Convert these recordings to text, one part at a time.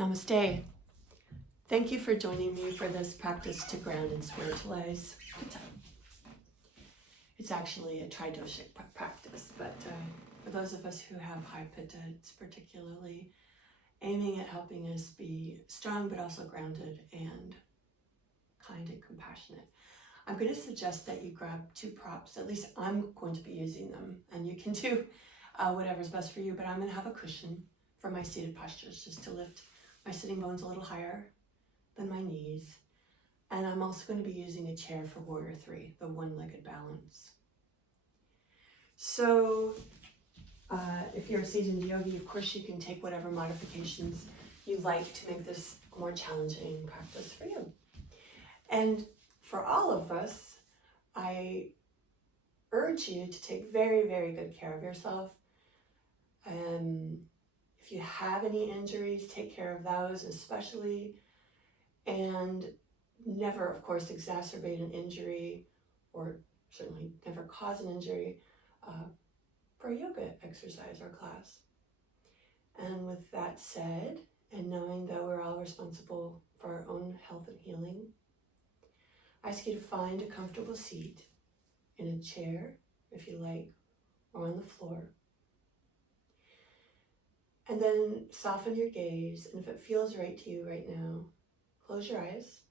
Namaste. Thank you for joining me for this practice to ground and spiritualize. It's actually a tridoshic practice, but for those of us who have high pitta, it's particularly aiming at helping us be strong but also grounded and kind and compassionate. I'm going to suggest that you grab two props. At least I'm going to be using them, and you can do whatever's best for you, but I'm going to have a cushion for my seated postures just to lift my sitting bones a little higher than my knees. And I'm also going to be using a chair for Warrior 3, the one-legged balance. So if you're a seasoned yogi, of course you can take whatever modifications you like to make this a more challenging practice for you. And for all of us, I urge you to take very, very good care of yourself. If you have any injuries, take care of those especially. And never, of course, exacerbate an injury, or certainly never cause an injury for a yoga exercise or class. And with that said, and knowing that we're all responsible for our own health and healing, I ask you to find a comfortable seat in a chair, if you like, or on the floor. And then soften your gaze, and if it feels right to you right now, close your eyes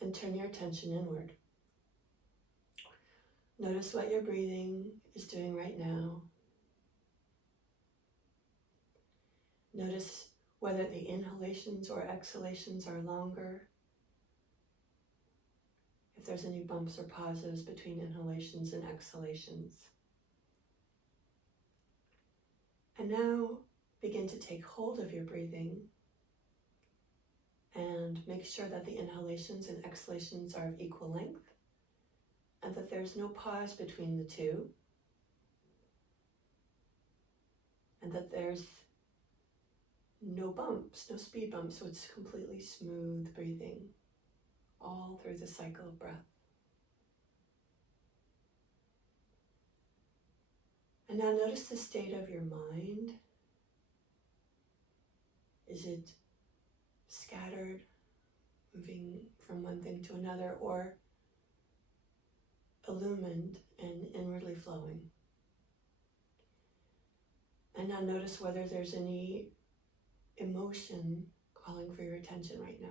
and turn your attention inward. Notice what your breathing is doing right now. Notice whether the inhalations or exhalations are longer. If there's any bumps or pauses between inhalations and exhalations. And now begin to take hold of your breathing and make sure that the inhalations and exhalations are of equal length and that there's no pause between the two, and that there's no bumps, no speed bumps, so it's completely smooth breathing all through the cycle of breath. And now notice the state of your mind. Is it scattered, moving from one thing to another, or illumined and inwardly flowing? And now notice whether there's any emotion calling for your attention right now.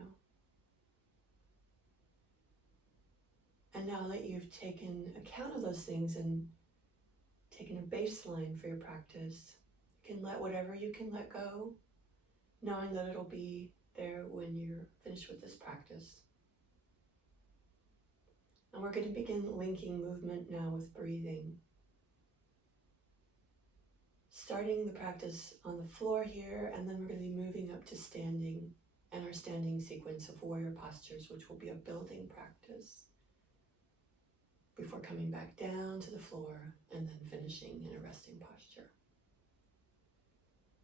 And now that you've taken account of those things and taken a baseline for your practice, you can let whatever you can let go, knowing that it'll be there when you're finished with this practice. And we're going to begin linking movement now with breathing. Starting the practice on the floor here, and then we're going to be moving up to standing and our standing sequence of warrior postures, which will be a building practice before coming back down to the floor and then finishing in a resting posture.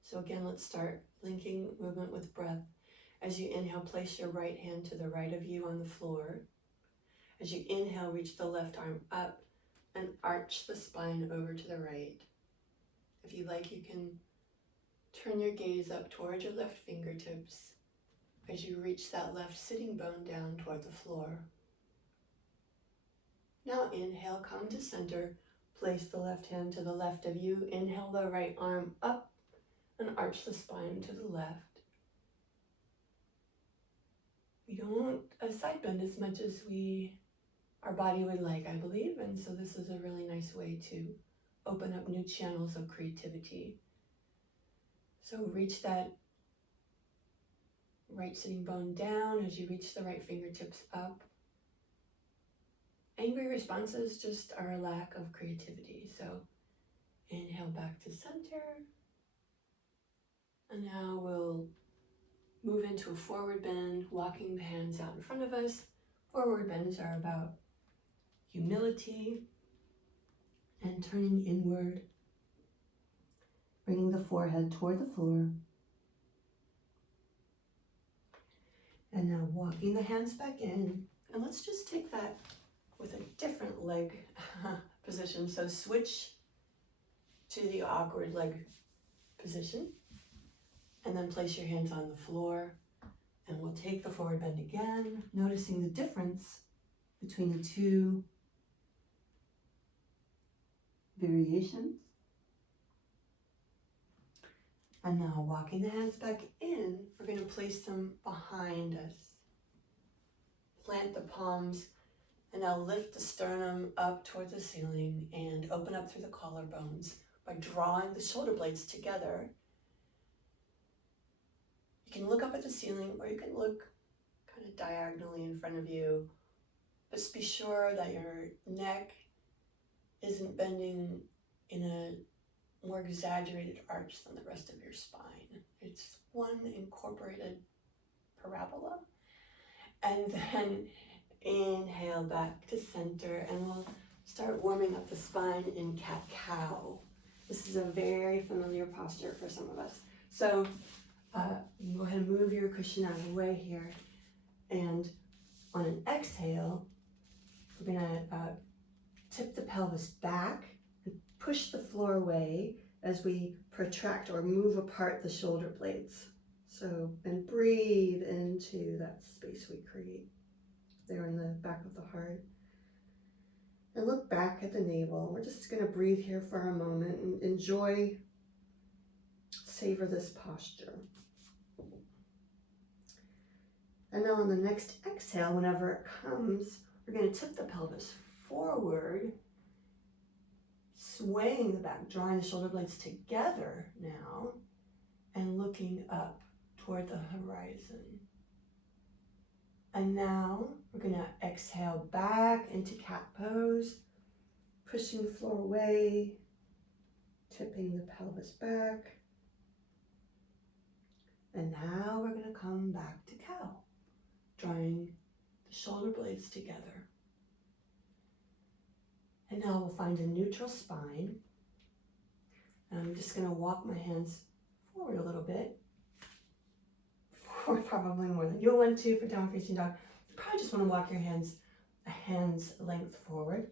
So again, let's start linking movement with breath. As you inhale, place your right hand to the right of you on the floor. As you inhale, reach the left arm up and arch the spine over to the right. If you like, you can turn your gaze up toward your left fingertips as you reach that left sitting bone down toward the floor. Now inhale, come to center. Place the left hand to the left of you. Inhale the right arm up and arch the spine to the left. We don't side bend as much as our body would like, I believe, and so this is a really nice way to open up new channels of creativity. So reach that right sitting bone down as you reach the right fingertips up. Angry responses just are a lack of creativity. So inhale back to center. And now we'll move into a forward bend, walking the hands out in front of us. Forward bends are about humility and turning inward, bringing the forehead toward the floor. And now walking the hands back in. And let's just take that with a different leg position. So switch to the awkward leg position. And then place your hands on the floor, and we'll take the forward bend again, noticing the difference between the two variations. And now walking the hands back in, we're going to place them behind us. Plant the palms, and now lift the sternum up toward the ceiling and open up through the collarbones by drawing the shoulder blades together. You can look up at the ceiling, or you can look kind of diagonally in front of you. But just be sure that your neck isn't bending in a more exaggerated arch than the rest of your spine. It's one incorporated parabola. And then inhale back to center, and we'll start warming up the spine in cat-cow. This is a very familiar posture for some of us. So go ahead and move your cushion out of the way here. And on an exhale, we're gonna tip the pelvis back and push the floor away as we protract or move apart the shoulder blades. So, and breathe into that space we create there in the back of the heart. And look back at the navel. We're just gonna breathe here for a moment and enjoy, savor this posture. And now on the next exhale, whenever it comes, we're going to tip the pelvis forward, swaying the back, drawing the shoulder blades together now, and looking up toward the horizon. And now we're going to exhale back into cat pose, pushing the floor away, tipping the pelvis back. And now we're going to come back to cow, drawing the shoulder blades together. And now we'll find a neutral spine. And I'm just going to walk my hands forward a little bit. Forward probably more than you'll want to for down facing dog. You probably just want to walk your hands a hand's length forward,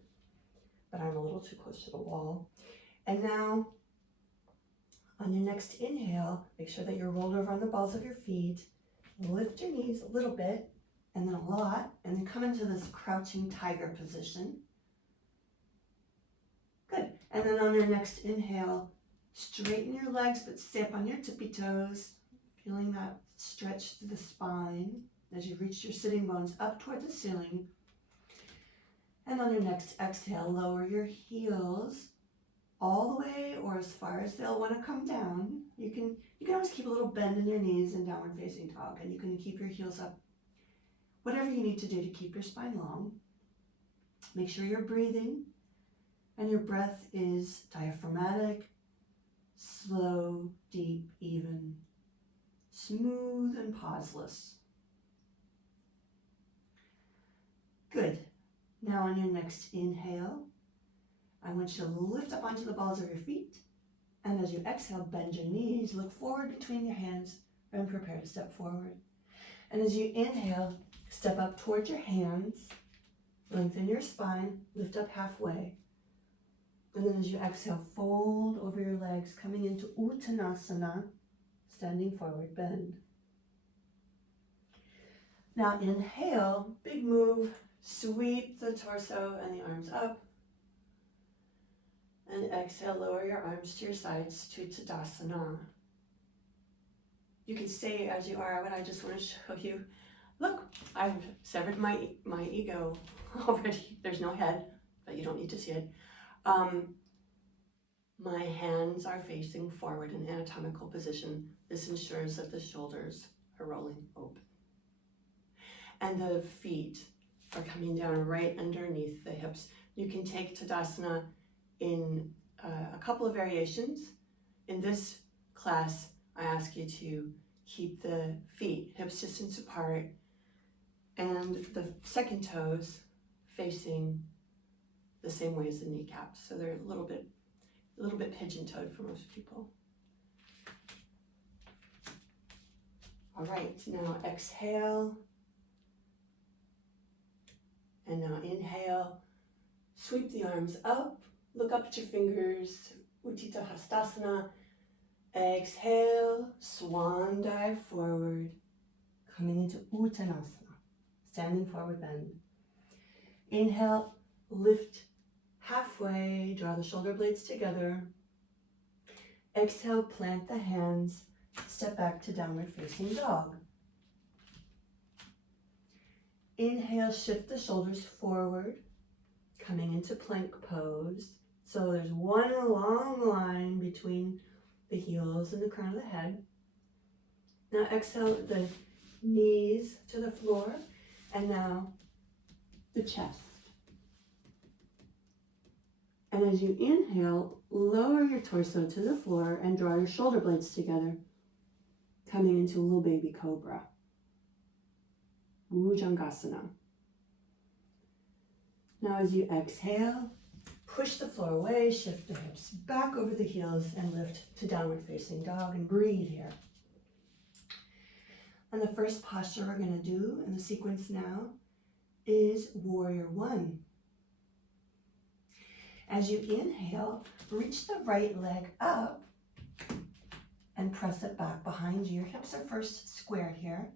but I'm a little too close to the wall. And now on your next inhale, make sure that you're rolled over on the balls of your feet. Lift your knees a little bit, and then a lot, and then come into this crouching tiger position. Good. And then on your next inhale, straighten your legs, but stay up on your tippy toes, feeling that stretch through the spine as you reach your sitting bones up toward the ceiling. And on your next exhale, lower your heels all the way or as far as they'll want to come down. You can always keep a little bend in your knees in downward facing dog, and you can keep your heels up. Whatever you need to do to keep your spine long. Make sure you're breathing and your breath is diaphragmatic, slow, deep, even, smooth and pauseless. Good. Now on your next inhale, I want you to lift up onto the balls of your feet, and as you exhale, bend your knees, look forward between your hands, and prepare to step forward. And as you inhale, step up towards your hands, lengthen your spine, lift up halfway. And then as you exhale, fold over your legs, coming into Uttanasana, standing forward, bend. Now inhale, big move, sweep the torso and the arms up. And exhale, lower your arms to your sides to Tadasana. You can stay as you are, but I just want to show you, look, I've severed my ego already. There's no head, but you don't need to see it. My hands are facing forward in anatomical position. This ensures that the shoulders are rolling open. And the feet are coming down right underneath the hips. You can take Tadasana in a couple of variations. In this class, I ask you to keep the feet hips distance apart and the second toes facing the same way as the kneecaps. So they're a little bit pigeon-toed for most people. All right, now exhale. And now inhale. Sweep the arms up. Look up at your fingers, Utthita Hastasana, Exhale, swan dive forward, coming into Uttanasana, standing forward bend. Inhale, lift halfway, draw the shoulder blades together. Exhale, plant the hands, step back to downward facing dog. Inhale, shift the shoulders forward, coming into plank pose. So there's one long line between the heels and the crown of the head. Now exhale the knees to the floor, and now the chest. And as you inhale, lower your torso to the floor and draw your shoulder blades together, coming into little baby cobra. Bhujangasana. Now as you exhale, push the floor away, shift the hips back over the heels and lift to downward facing dog and breathe here. And the first posture we're going to do in the sequence now is warrior one. As you inhale, reach the right leg up and press it back behind you. Your hips are first squared here.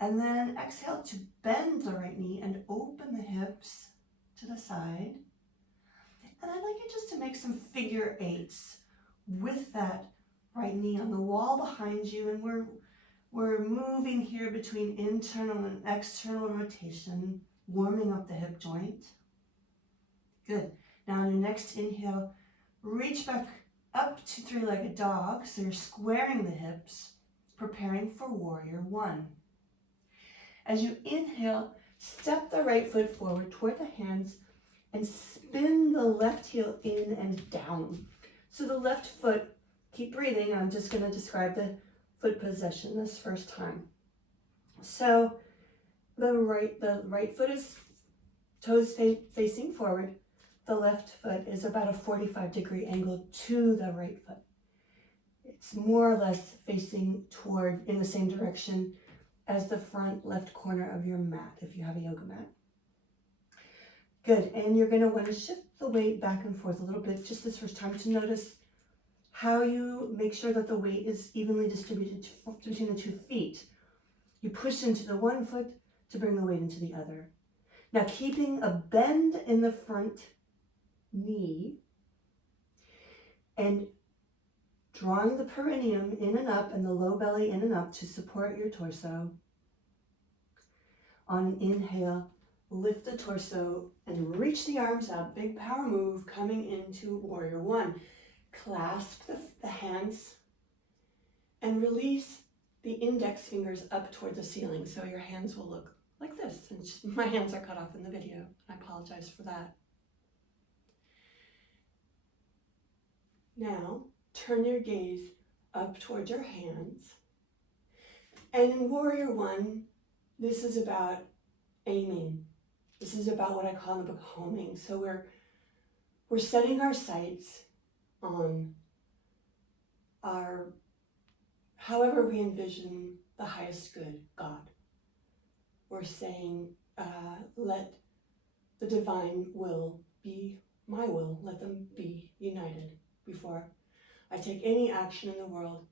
And then exhale to bend the right knee and open the hips to the side. And I'd like you just to make some figure eights with that right knee on the wall behind you. And we're moving here between internal and external rotation, warming up the hip joint. Good. Now on your next inhale, reach back up to three-legged dog. So you're squaring the hips, preparing for warrior one. As you inhale, step the right foot forward toward the hands and spin the left heel in and down. So the left foot, keep breathing, I'm just going to describe the foot position this first time. So the right foot is toes facing forward. The left foot is about a 45-degree angle to the right foot. It's more or less facing toward in the same direction as the front left corner of your mat, if you have a yoga mat. Good, and you're going to want to shift the weight back and forth a little bit just this first time to notice how you make sure that the weight is evenly distributed between the 2 feet. You push into the one foot to bring the weight into the other. Now keeping a bend in the front knee and drawing the perineum in and up and the low belly in and up to support your torso. On an inhale, lift the torso and reach the arms up. Big power move coming into warrior one. Clasp the hands and release the index fingers up toward the ceiling. So your hands will look like this. And just, my hands are cut off in the video. I apologize for that. Now, turn your gaze up toward your hands. And in warrior one, this is about aiming. This is about what I call in the book homing. So we're setting our sights on our, however we envision the highest good, God. We're saying, let the divine will be my will. Let them be united. Before I take any action in the world,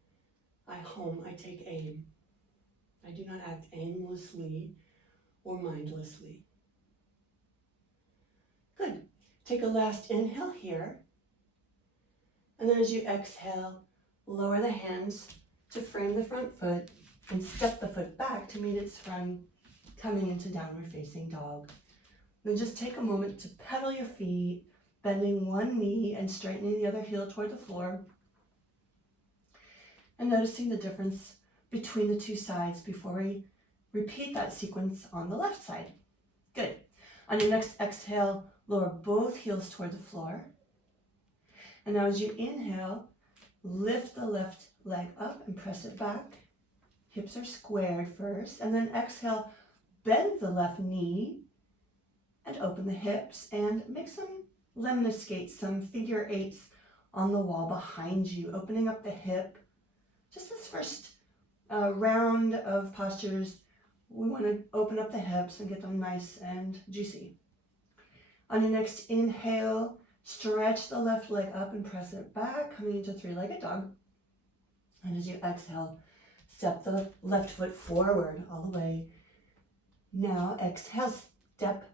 I home, I take aim. I do not act aimlessly or mindlessly. Good. Take a last inhale here. And then as you exhale, lower the hands to frame the front foot and step the foot back to meet its friend, coming into downward facing dog. Then just take a moment to pedal your feet, bending one knee and straightening the other heel toward the floor. And noticing the difference between the two sides before we repeat that sequence on the left side. Good. On your next exhale, lower both heels toward the floor. And now as you inhale, lift the left leg up and press it back. Hips are squared first. And then exhale, bend the left knee and open the hips and make some lemniscates, some figure eights on the wall behind you, opening up the hip. Just this first round of postures, we want to open up the hips and get them nice and juicy. On your next inhale, stretch the left leg up and press it back, coming into three-legged dog. And as you exhale, step the left foot forward all the way. Now exhale, step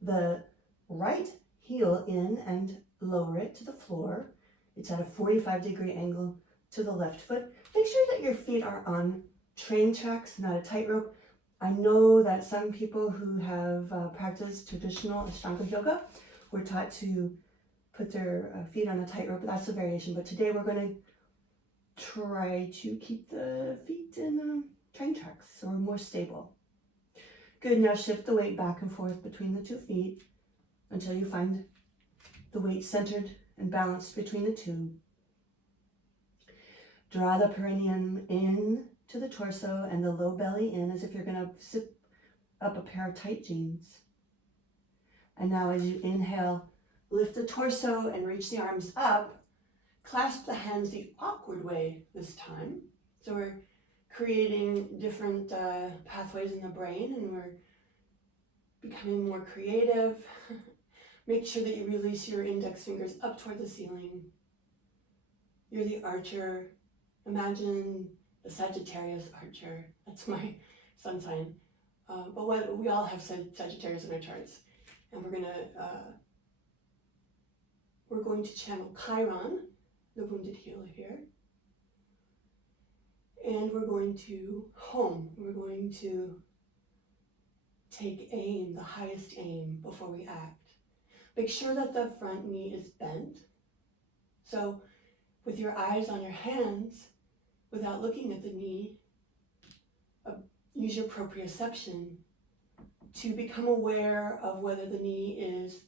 the right heel in and lower it to the floor. It's at a 45-degree angle to the left foot. Make sure that your feet are on train tracks, not a tightrope. I know that some people who have practiced traditional Ashtanga yoga were taught to put their feet on a tightrope. That's a variation, but today we're going to try to keep the feet in train tracks so we're more stable. Good, now shift the weight back and forth between the 2 feet until you find the weight centered and balanced between the 2. Draw the perineum in to the torso and the low belly in as if you're going to zip up a pair of tight jeans. And now as you inhale, lift the torso and reach the arms up. Clasp the hands the awkward way this time. So we're creating different pathways in the brain, and we're becoming more creative. Make sure that you release your index fingers up toward the ceiling. You're the archer. Imagine the Sagittarius archer. That's my sun sign. But we all have Sagittarius in our charts. And we're going to channel Chiron, the wounded healer here. And we're going to home. We're going to take aim, the highest aim, before we act. Make sure that the front knee is bent. So with your eyes on your hands, without looking at the knee, use your proprioception to become aware of whether the knee is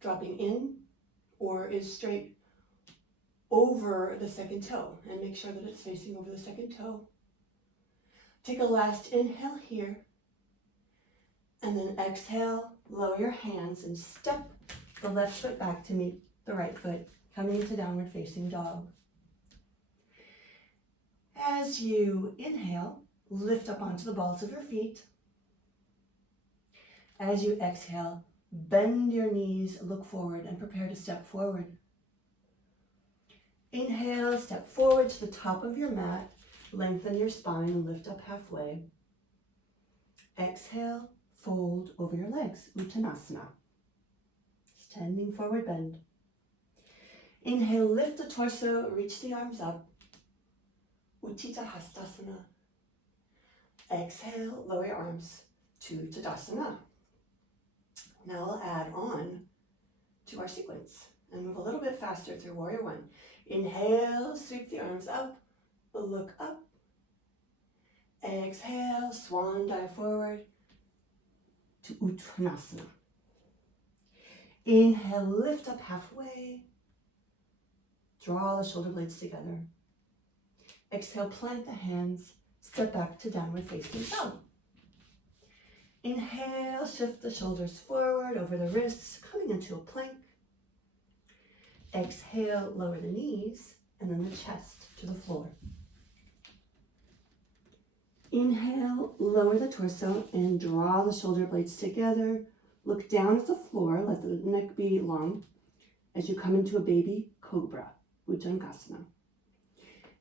dropping in or is straight over the second toe, and make sure that it's facing over the second toe. Take a last inhale here, and then exhale, lower your hands and step the left foot back to meet the right foot, coming into downward facing dog. As you inhale, lift up onto the balls of your feet. As you exhale, bend your knees, look forward, and prepare to step forward. Inhale, step forward to the top of your mat, lengthen your spine and lift up halfway. Exhale, fold over your legs, Uttanasana. Standing forward bend. Inhale, lift the torso, reach the arms up, Utthita Hastasana. Exhale, lower your arms to Tadasana. Now we'll add on to our sequence and move a little bit faster through Warrior One. Inhale, sweep the arms up, look up. Exhale, swan dive forward to Uttanasana. Inhale, lift up halfway. Draw the shoulder blades together. Exhale, plant the hands, step back to downward facing dog. Inhale, shift the shoulders forward over the wrists, coming into a plank. Exhale, lower the knees, and then the chest to the floor. Inhale, lower the torso and draw the shoulder blades together. Look down at the floor, let the neck be long as you come into a baby cobra, Bhujangasana.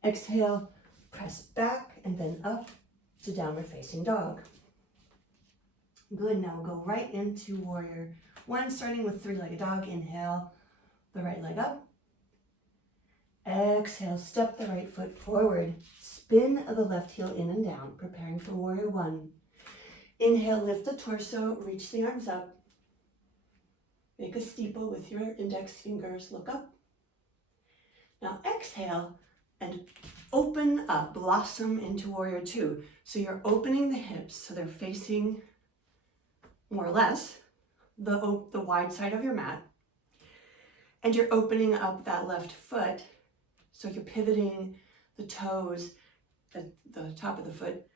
Exhale, press back and then up to downward facing dog. Good, now we'll go right into Warrior One, starting with three-legged dog. Inhale, the right leg up. Exhale, step the right foot forward. Spin the left heel in and down, preparing for Warrior One. Inhale, lift the torso, reach the arms up. Make a steeple with your index fingers, look up. Now exhale and open up, blossom into Warrior Two. So you're opening the hips so they're facing more or less the wide side of your mat. And you're opening up that left foot. So you're pivoting the toes at the top of the foot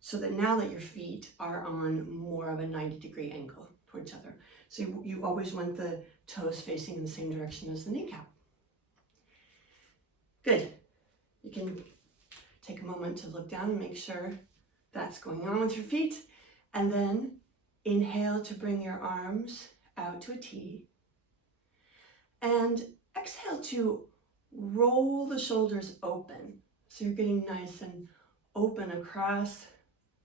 so that now that your feet are on more of a 90-degree angle towards each other. So you always want the toes facing in the same direction as the kneecap. Good. You can take a moment to look down and make sure that's going on with your feet. And then inhale to bring your arms out to a T. And exhale to roll the shoulders open. So you're getting nice and open across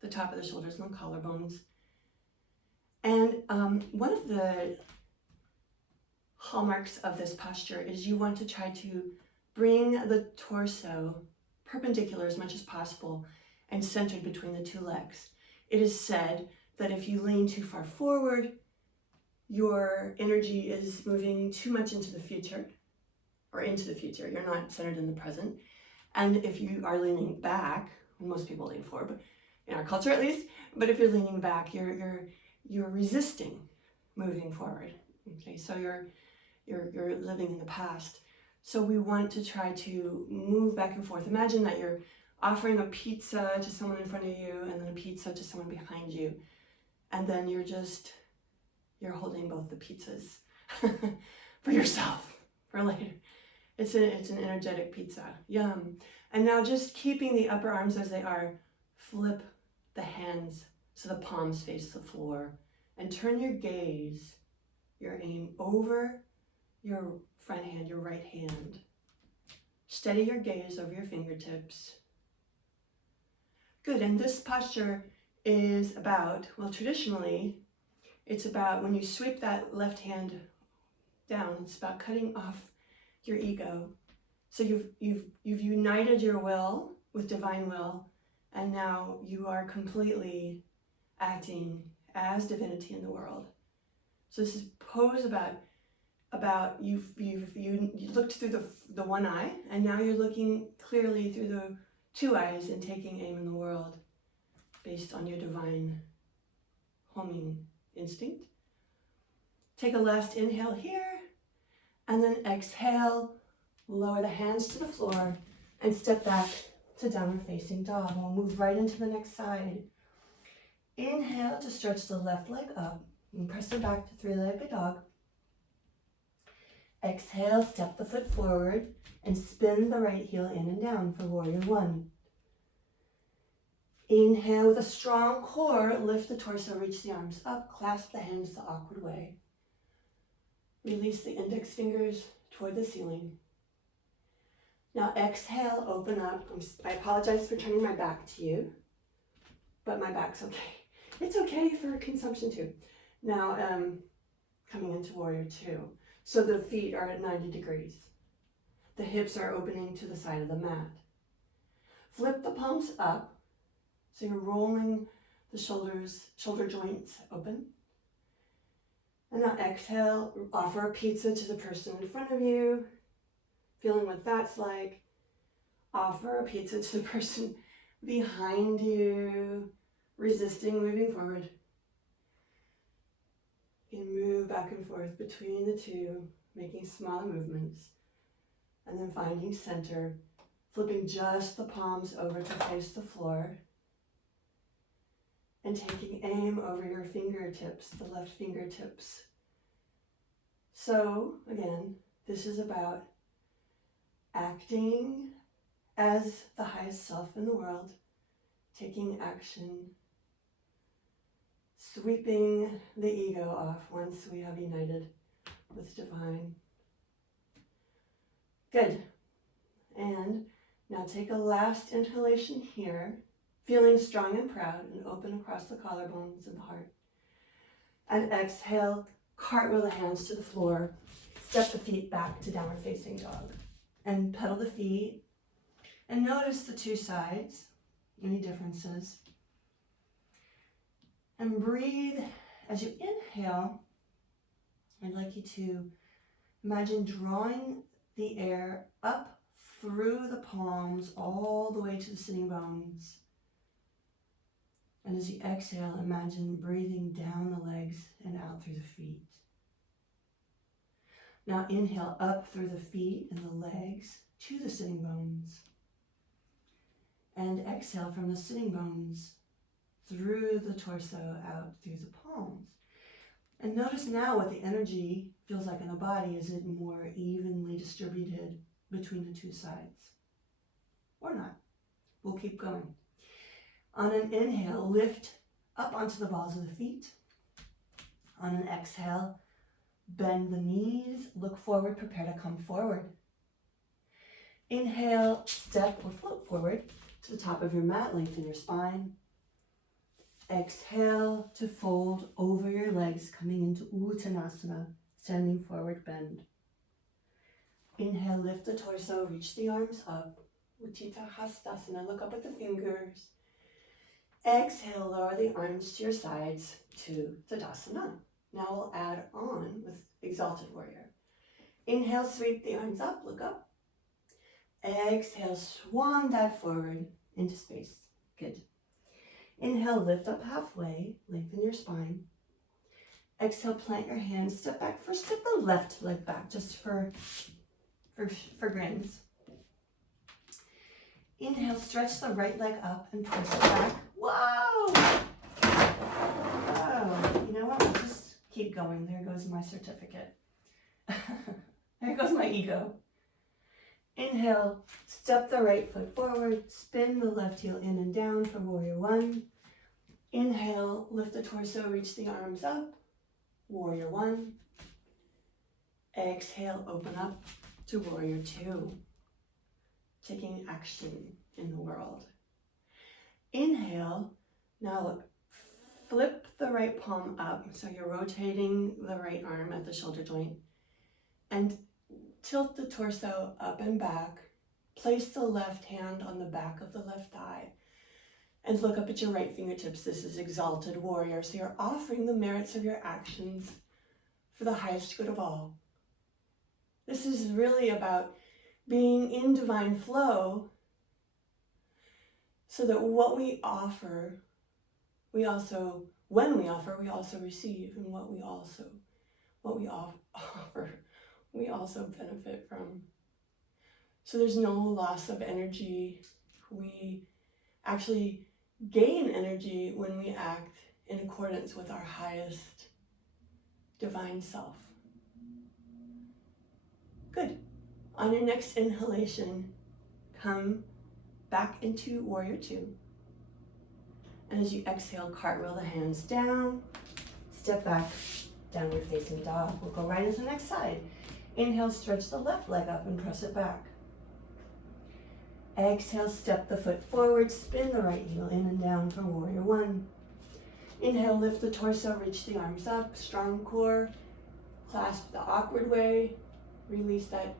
the top of the shoulders and the collarbones. And one of the hallmarks of this posture is you want to try to bring the torso perpendicular as much as possible and centered between the two legs. It is said that if you lean too far forward, your energy is moving too much into the future. You're not centered in the present. And if you are leaning back, most people lean forward, but in our culture at least, but if you're leaning back, you're resisting moving forward. Okay, so you're living in the past. So we want to try to move back and forth. Imagine that you're offering a pizza to someone in front of you and then a pizza to someone behind you. And then you're holding both the pizzas for yourself for later. It's an energetic pizza. Yum. And now just keeping the upper arms as they are, flip the hands so the palms face the floor and turn your gaze, your aim over your front hand, your right hand. Steady your gaze over your fingertips. Good, and this posture is about, well, traditionally, it's about when you sweep that left hand down, it's about cutting off your ego. So you've united your will with divine will, and now you are completely acting as divinity in the world. So this is pose about you looked through the one eye, and now you're looking clearly through the two eyes and taking aim in the world based on your divine homing instinct. Take a last inhale here, and then exhale, lower the hands to the floor and step back to downward facing dog. We'll move right into the next side. Inhale to stretch the left leg up and press it back to three-legged dog. Exhale, step the foot forward and spin the right heel in and down for warrior one. Inhale with a strong core, lift the torso, reach the arms up, clasp the hands the awkward way. Release the index fingers toward the ceiling. Now exhale, open up. I apologize for turning my back to you, but my back's okay. It's okay for consumption too. Now coming into warrior two. So the feet are at 90 degrees. The hips are opening to the side of the mat. Flip the palms up. So you're rolling the shoulder joints open. And now exhale, offer a pizza to the person in front of you. Feeling what that's like. Offer a pizza to the person behind you. Resisting moving forward. You can move back and forth between the two, making smaller movements. And then finding center, flipping just the palms over to face the floor. And taking aim over your fingertips, the left fingertips. So, again, this is about acting as the highest self in the world, taking action, sweeping the ego off once we have united with divine. Good. And now take a last inhalation here, feeling strong and proud and open across the collarbones and the heart. And exhale, cartwheel the hands to the floor, step the feet back to downward facing dog. And pedal the feet. And notice the two sides, any differences. And breathe as you inhale. I'd like you to imagine drawing the air up through the palms all the way to the sitting bones. And as you exhale, imagine breathing down the legs and out through the feet. Now inhale up through the feet and the legs to the sitting bones. And exhale from the sitting bones through the torso out through the palms. And notice now what the energy feels like in the body. Is it more evenly distributed between the two sides? Or not? We'll keep going. On an inhale, lift up onto the balls of the feet. On an exhale, bend the knees, look forward, prepare to come forward. Inhale, step or float forward to the top of your mat, lengthen your spine. Exhale to fold over your legs, coming into Uttanasana, standing forward bend. Inhale, lift the torso, reach the arms up. Utthita Hastasana, look up at the fingers. Exhale, lower the arms to your sides to Tadasana. Now we'll add on with Exalted Warrior. Inhale, sweep the arms up, look up. Exhale, swan dive forward into space. Good. Inhale, lift up halfway, lengthen your spine. Exhale, plant your hands, step back. First, step the left leg back, just for grins. Inhale, stretch the right leg up and twist it back. Whoa! Whoa. You know what? We'll just keep going. There goes my certificate. There goes my ego. Inhale, step the right foot forward, spin the left heel in and down for Warrior One. Inhale, lift the torso, reach the arms up, Warrior One. Exhale, open up to Warrior Two, taking action in the world. Inhale, now look, flip the right palm up, so you're rotating the right arm at the shoulder joint, and tilt the torso up and back. Place the left hand on the back of the left thigh and look up at your right fingertips. This is Exalted Warrior. So you're offering the merits of your actions for the highest good of all. This is really about being in divine flow so that what we offer, when we offer, we also receive, and what we offer, we also benefit from. So there's no loss of energy. We actually gain energy when we act in accordance with our highest divine self. Good. On your next inhalation, come back into Warrior Two. And as you exhale, cartwheel the hands down, step back, downward facing dog. We'll go right into the next side. Inhale, stretch the left leg up and press it back. Exhale, step the foot forward, spin the right heel in and down for Warrior One. Inhale, lift the torso, reach the arms up, strong core, clasp the awkward way, release that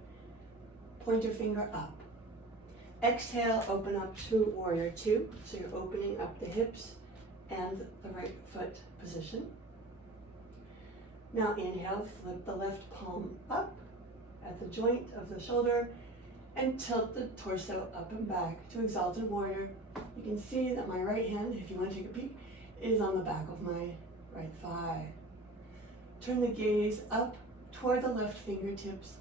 pointer finger up. Exhale, open up to Warrior Two, so you're opening up the hips and the right foot position. Now inhale, flip the left palm up at the joint of the shoulder and tilt the torso up and back to Exalted Warrior. You can see that my right hand, if you want to take a peek, is on the back of my right thigh. Turn the gaze up toward the left fingertips.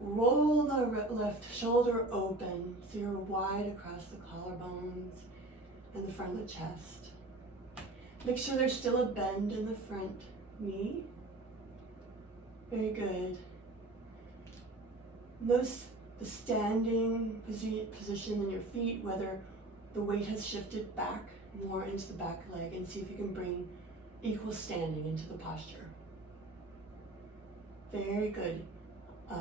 Roll the left shoulder open so you're wide across the collarbones and the front of the chest. Make sure there's still a bend in the front knee. Very good. Notice the standing position in your feet, whether the weight has shifted back more into the back leg, and see if you can bring equal standing into the posture. Very good.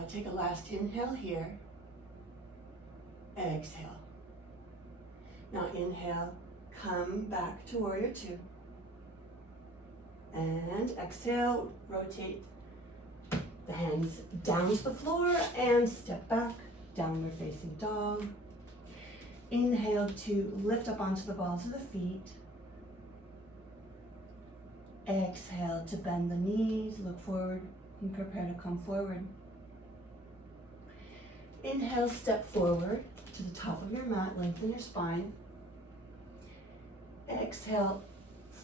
Take a last inhale here. Exhale. Now inhale, come back to Warrior Two. And exhale, rotate the hands down to the floor and step back, downward facing dog. Inhale to lift up onto the balls of the feet. Exhale to bend the knees, look forward and prepare to come forward. Inhale, step forward to the top of your mat, lengthen your spine. Exhale,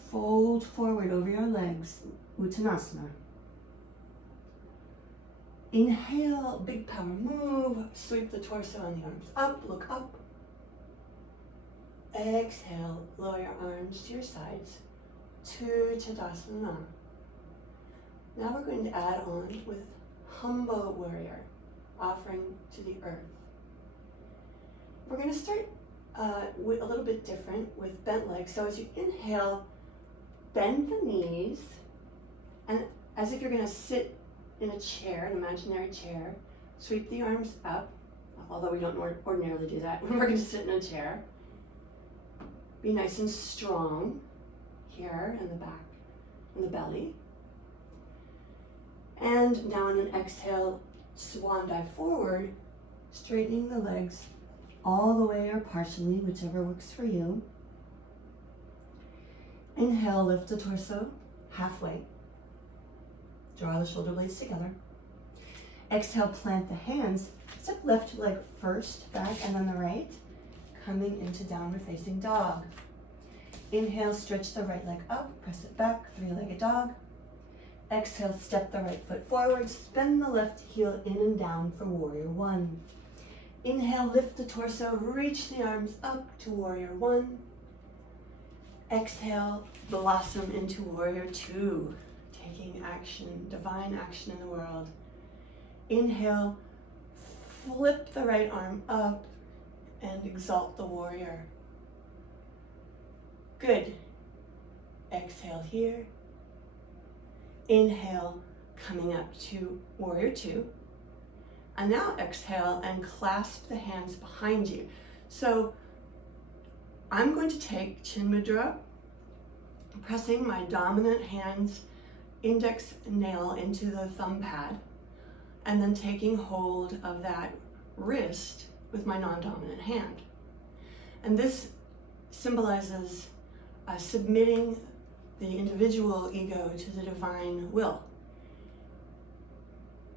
fold forward over your legs, Uttanasana. Inhale, big power move, sweep the torso and the arms up, look up. Exhale, lower your arms to your sides to Tadasana. Now we're going to add on with Humble Warrior, offering to the earth. We're going to start with a little bit different with bent legs. So as you inhale, bend the knees, and as if you're going to sit in a chair, an imaginary chair, sweep the arms up although we don't ordinarily do that. We're going to sit in a chair. Be nice and strong here in the back, in the belly. And now in an exhale, swan dive forward, straightening the legs all the way or partially, whichever works for you. Inhale, lift the torso halfway. Draw the shoulder blades together. Exhale, plant the hands. Step left leg first, back, and then the right, coming into downward facing dog. Inhale, stretch the right leg up, press it back, three-legged dog. Exhale, step the right foot forward, spin the left heel in and down for warrior one. Inhale, lift the torso, reach the arms up to warrior one. Exhale, blossom into warrior two, taking action, divine action in the world. Inhale, flip the right arm up and exalt the warrior. Good. Exhale here. Inhale, coming up to warrior two. And now exhale and clasp the hands behind you. So I'm going to take Chin Mudra, pressing my dominant hand's index nail into the thumb pad, and then taking hold of that wrist with my non-dominant hand. And this symbolizes submitting the individual ego to the divine will.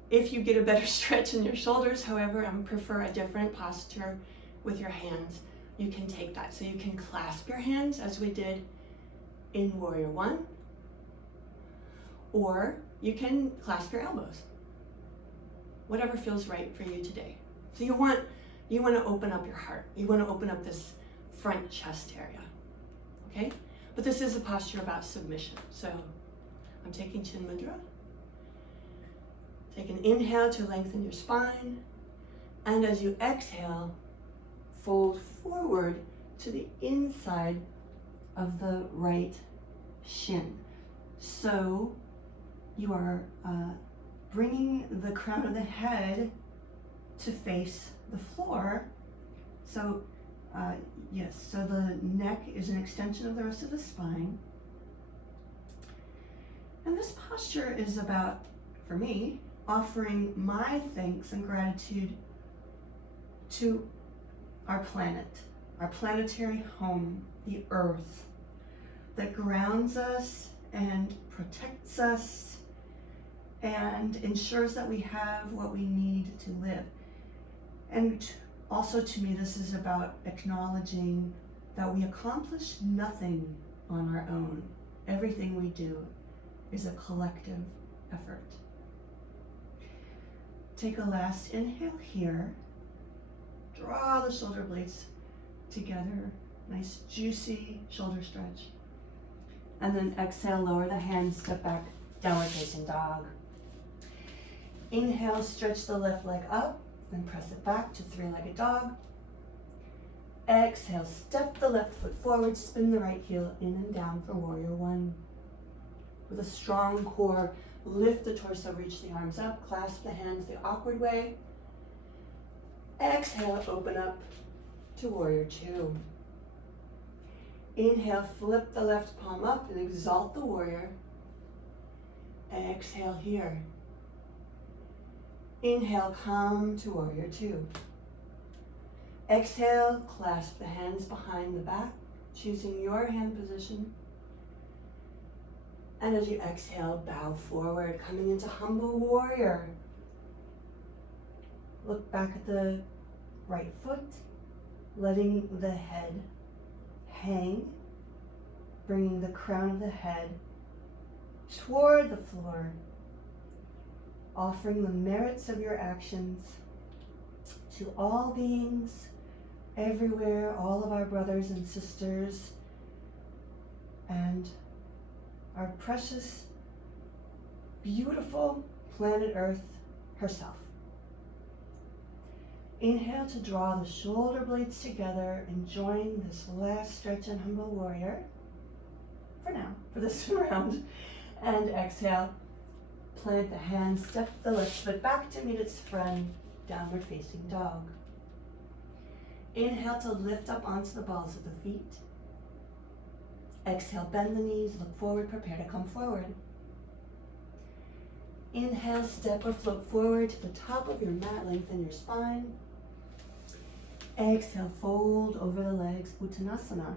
If you get a better stretch in your shoulders, however, and prefer a different posture with your hands, you can take that. So you can clasp your hands as we did in warrior one, or you can clasp your elbows. Whatever feels right for you today. So you want to open up your heart. You want to open up this front chest area, okay? But this is a posture about submission. So I'm taking Chin Mudra. Take an inhale to lengthen your spine. And as you exhale, fold forward to the inside of the right shin. So you are bringing the crown of the head to face the floor. So yes, so the neck is an extension of the rest of the spine. And this posture is about, for me, offering my thanks and gratitude to our planet, our planetary home, the earth, that grounds us and protects us and ensures that we have what we need to live. And also, to me, this is about acknowledging that we accomplish nothing on our own. Everything we do is a collective effort. Take a last inhale here. Draw the shoulder blades together. Nice, juicy shoulder stretch. And then exhale, lower the hands, step back, downward facing dog. Inhale, stretch the left leg up. Then press it back to three-legged dog. Exhale, step the left foot forward, spin the right heel in and down for warrior one. With a strong core, lift the torso, reach the arms up, clasp the hands the awkward way. Exhale, open up to warrior two. Inhale, flip the left palm up and exalt the warrior. Exhale here. Inhale, come to warrior two. Exhale, clasp the hands behind the back, choosing your hand position. And as you exhale, bow forward, coming into humble warrior. Look back at the right foot, letting the head hang, bringing the crown of the head toward the floor, offering the merits of your actions to all beings, everywhere, all of our brothers and sisters, and our precious, beautiful planet Earth herself. Inhale to draw the shoulder blades together, enjoying this last stretch in humble warrior, for now, for this round. And exhale, plant the hands, step the left foot back to meet its friend, downward facing dog. Inhale to lift up onto the balls of the feet. Exhale, bend the knees, look forward, prepare to come forward. Inhale, step or float forward to the top of your mat, lengthen your spine. Exhale, fold over the legs, Uttanasana.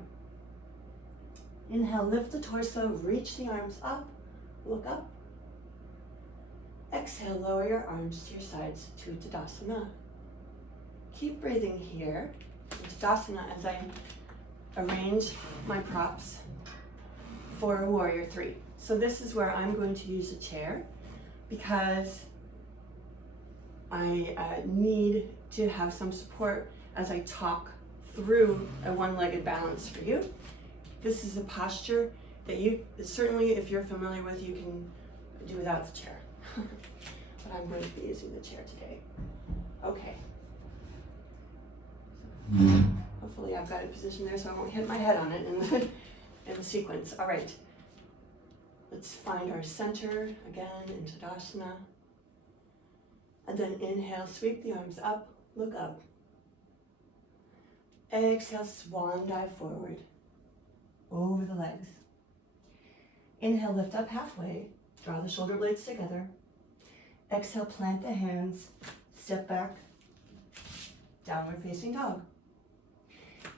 Inhale, lift the torso, reach the arms up, look up. Exhale, lower your arms to your sides to Tadasana. Keep breathing here in Tadasana as I arrange my props for Warrior 3. So this is where I'm going to use a chair because I need to have some support as I talk through a one-legged balance for you. This is a posture that you, certainly if you're familiar with, you can do without the chair. But I'm going to be using the chair today. Okay. Hopefully I've got it positioned there so I won't hit my head on it in the sequence. All right. Let's find our center again in Tadasana. And then inhale, sweep the arms up, look up. Exhale, swan dive forward, over the legs. Inhale, lift up halfway, draw the shoulder blades together. Exhale, plant the hands, step back, downward facing dog.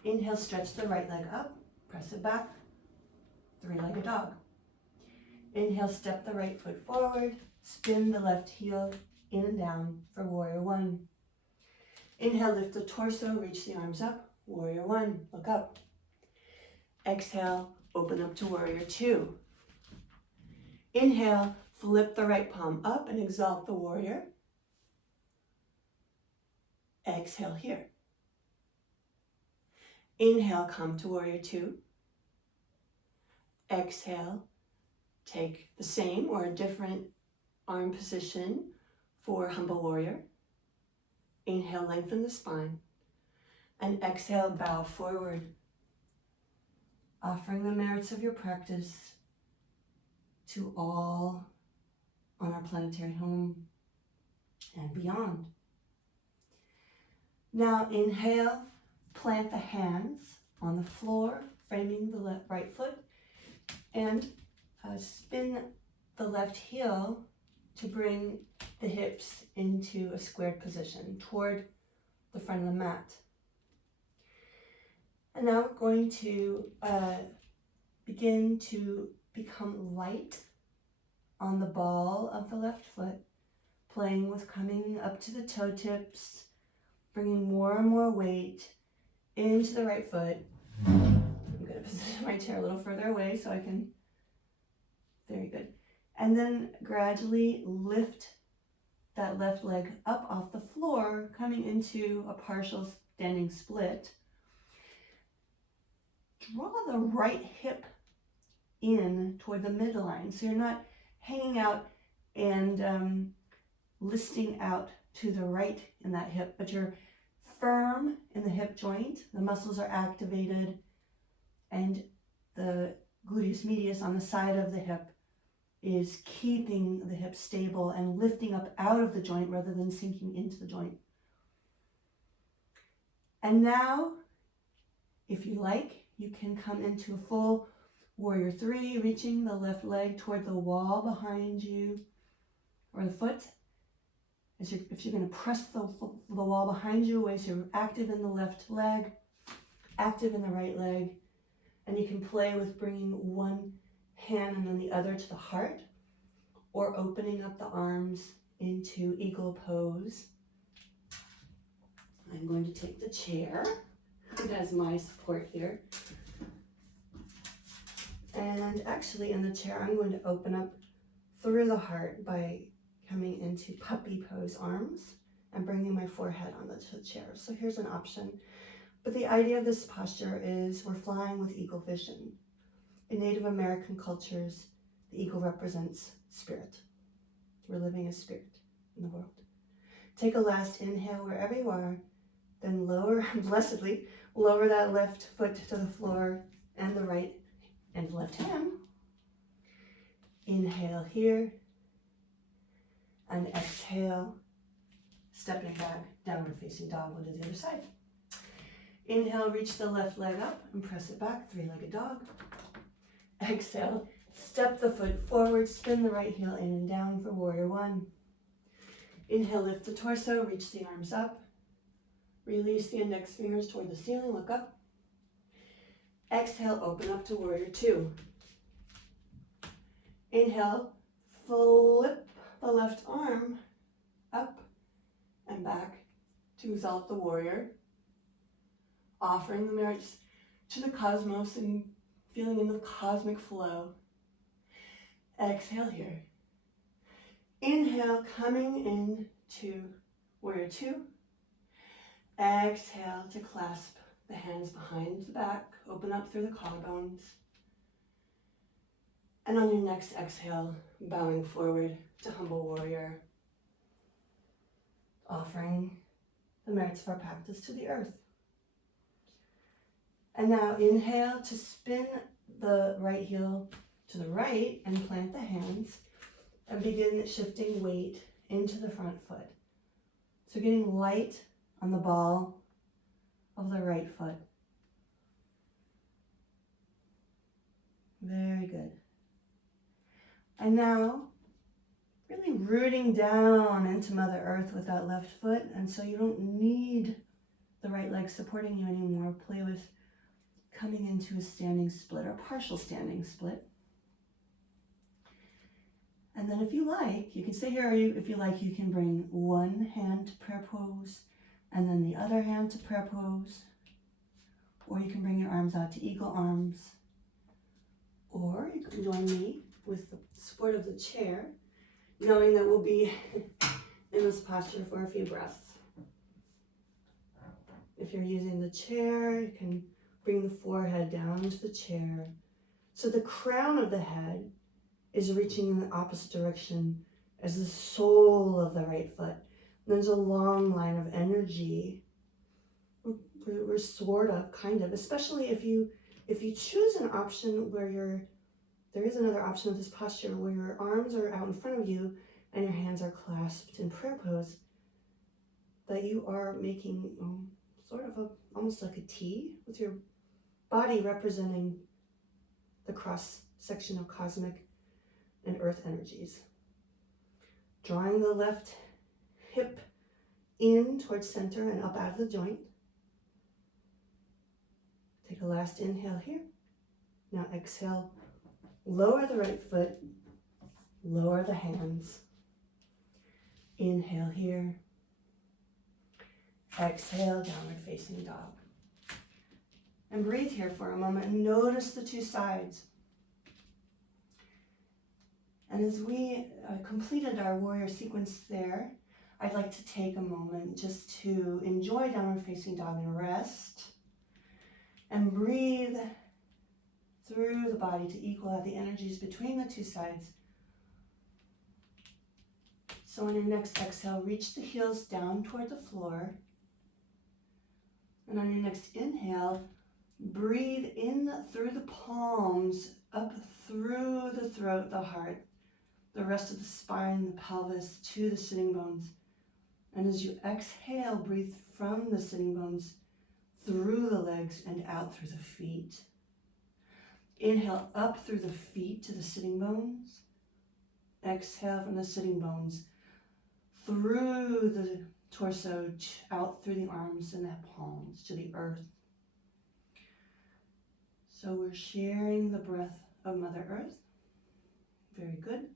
Inhale, stretch the right leg up, press it back, three-legged dog. Inhale, step the right foot forward, spin the left heel in and down for Warrior 1. Inhale, lift the torso, reach the arms up, Warrior 1, look up. Exhale, open up to Warrior 2. Inhale, flip the right palm up and exalt the warrior. Exhale here. Inhale, come to Warrior 2. Exhale, take the same or a different arm position for Humble Warrior. Inhale, lengthen the spine. And exhale, bow forward. Offering the merits of your practice to all on our planetary home and beyond. Now inhale, plant the hands on the floor, framing the right foot, and spin the left heel to bring the hips into a squared position toward the front of the mat. And now we're going to begin to become light on the ball of the left foot, playing with coming up to the toe tips, bringing more and more weight into the right foot. I'm going to position my chair a little further away so I can, very good. And then gradually lift that left leg up off the floor, coming into a partial standing split. Draw the right hip in toward the midline, so you're not hanging out and listing out to the right in that hip, but you're firm in the hip joint. The muscles are activated, and the gluteus medius on the side of the hip is keeping the hip stable and lifting up out of the joint rather than sinking into the joint. And now, if you like, you can come into a full Warrior 3, reaching the left leg toward the wall behind you, or the foot. If you're going to press the wall behind you away, so you're active in the left leg, active in the right leg, and you can play with bringing one hand and then the other to the heart, or opening up the arms into eagle pose. I'm going to take the chair as my support here. And actually in the chair, I'm going to open up through the heart by coming into puppy pose arms and bringing my forehead on the chair. So here's an option. But the idea of this posture is we're flying with eagle vision. In Native American cultures, the eagle represents spirit. We're living as spirit in the world. Take a last inhale wherever you are, then lower, blessedly, lower that left foot to the floor and the right and left hand. Inhale here, and exhale, stepping back, downward facing dog. We'll do the other side. Inhale, reach the left leg up and press it back, three-legged dog. Exhale, step the foot forward, spin the right heel in and down for warrior one. Inhale, lift the torso, reach the arms up. Release the index fingers toward the ceiling, look up. Exhale, open up to warrior two. Inhale, flip the left arm up and back to exalt the warrior, offering the merits to the cosmos and feeling in the cosmic flow. Exhale here. Inhale, coming into warrior two. Exhale to clasp the hands behind the back, open up through the collarbones. And on your next exhale, bowing forward to humble warrior, offering the merits of our practice to the earth. And now inhale to spin the right heel to the right and plant the hands and begin shifting weight into the front foot. So getting light on the ball of the right foot. Very good. And now, really rooting down into Mother Earth with that left foot, and so you don't need the right leg supporting you anymore. Play with coming into a standing split or partial standing split. And then if you like, you can stay here, or if you like, you can bring one hand to prayer pose, and then the other hand to prayer pose. Or you can bring your arms out to eagle arms. Or you can join me with the support of the chair, knowing that we'll be in this posture for a few breaths. If you're using the chair, you can bring the forehead down to the chair. So the crown of the head is reaching in the opposite direction as the sole of the right foot. There's a long line of energy. We're sort of, kind of, especially if you choose an option where there is another option of this posture where your arms are out in front of you and your hands are clasped in prayer pose, that you are making sort of almost like a T with your body representing the cross section of cosmic and earth energies. Drawing the left hip in towards center and up out of the joint. Take a last inhale here. Now exhale, lower the right foot, lower the hands. Inhale here. Exhale, downward facing dog. And breathe here for a moment and notice the two sides. And as we completed our warrior sequence there, I'd like to take a moment just to enjoy downward facing dog and rest. And breathe through the body to equal out the energies between the two sides. So on your next exhale, reach the heels down toward the floor. And on your next inhale, breathe in through the palms, up through the throat, the heart, the rest of the spine, the pelvis, to the sitting bones. And as you exhale, breathe from the sitting bones through the legs and out through the feet. Inhale up through the feet to the sitting bones. Exhale from the sitting bones through the torso, out through the arms and the palms to the earth. So we're sharing the breath of Mother Earth. Very good.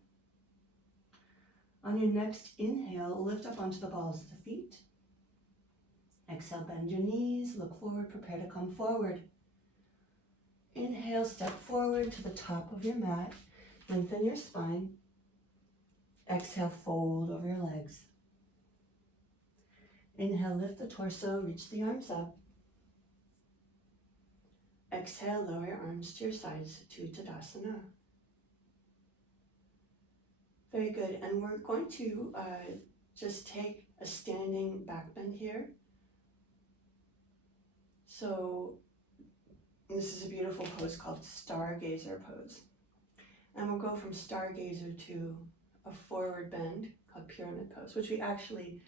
On your next inhale, lift up onto the balls of the feet. Exhale, bend your knees, look forward, prepare to come forward. Inhale, step forward to the top of your mat, lengthen your spine. Exhale, fold over your legs. Inhale, lift the torso, reach the arms up. Exhale, lower your arms to your sides to Tadasana. Very good, and we're going to just take a standing back bend here. So this is a beautiful pose called Stargazer pose. And we'll go from Stargazer to a forward bend called Pyramid pose, which we actually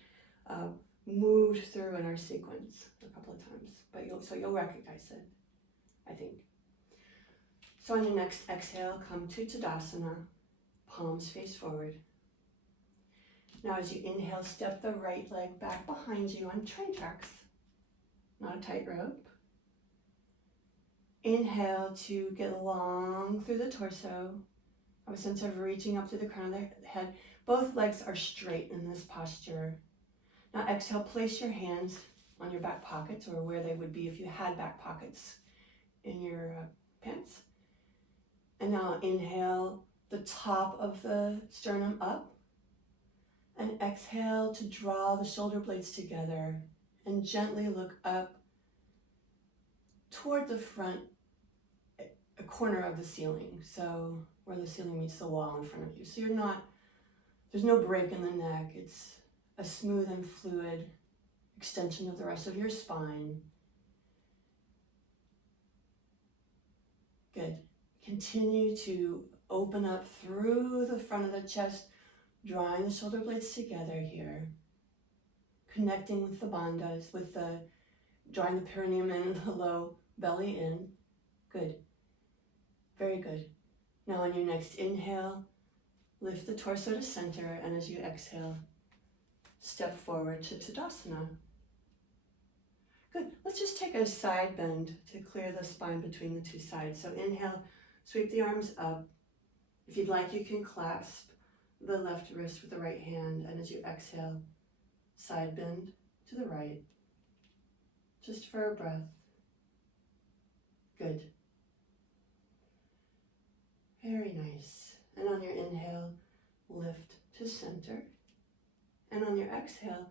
moved through in our sequence a couple of times, but you'll recognize it, I think. So on your next exhale, come to Tadasana, palms face forward. Now as you inhale, step the right leg back behind you on train tracks, not a tightrope. Inhale to get long through the torso. Have a sense of reaching up through the crown of the head. Both legs are straight in this posture. Now exhale, place your hands on your back pockets, or where they would be if you had back pockets in your pants. And now inhale the top of the sternum up. And exhale to draw the shoulder blades together and gently look up toward the front a corner of the ceiling, so where the ceiling meets the wall in front of you. So there's no break in the neck. It's a smooth and fluid extension of the rest of your spine. Good. Continue to open up through the front of the chest, drawing the shoulder blades together here, connecting with the bandhas, drawing the perineum and the low belly in. Good. Very good. Now on your next inhale, lift the torso to center, and as you exhale, step forward to Tadasana. Good. Let's just take a side bend to clear the spine between the two sides. So inhale, sweep the arms up. If you'd like, you can clasp the left wrist with the right hand, and as you exhale, side bend to the right, just for a breath. Good. Very nice. And on your inhale, lift to center. And on your exhale,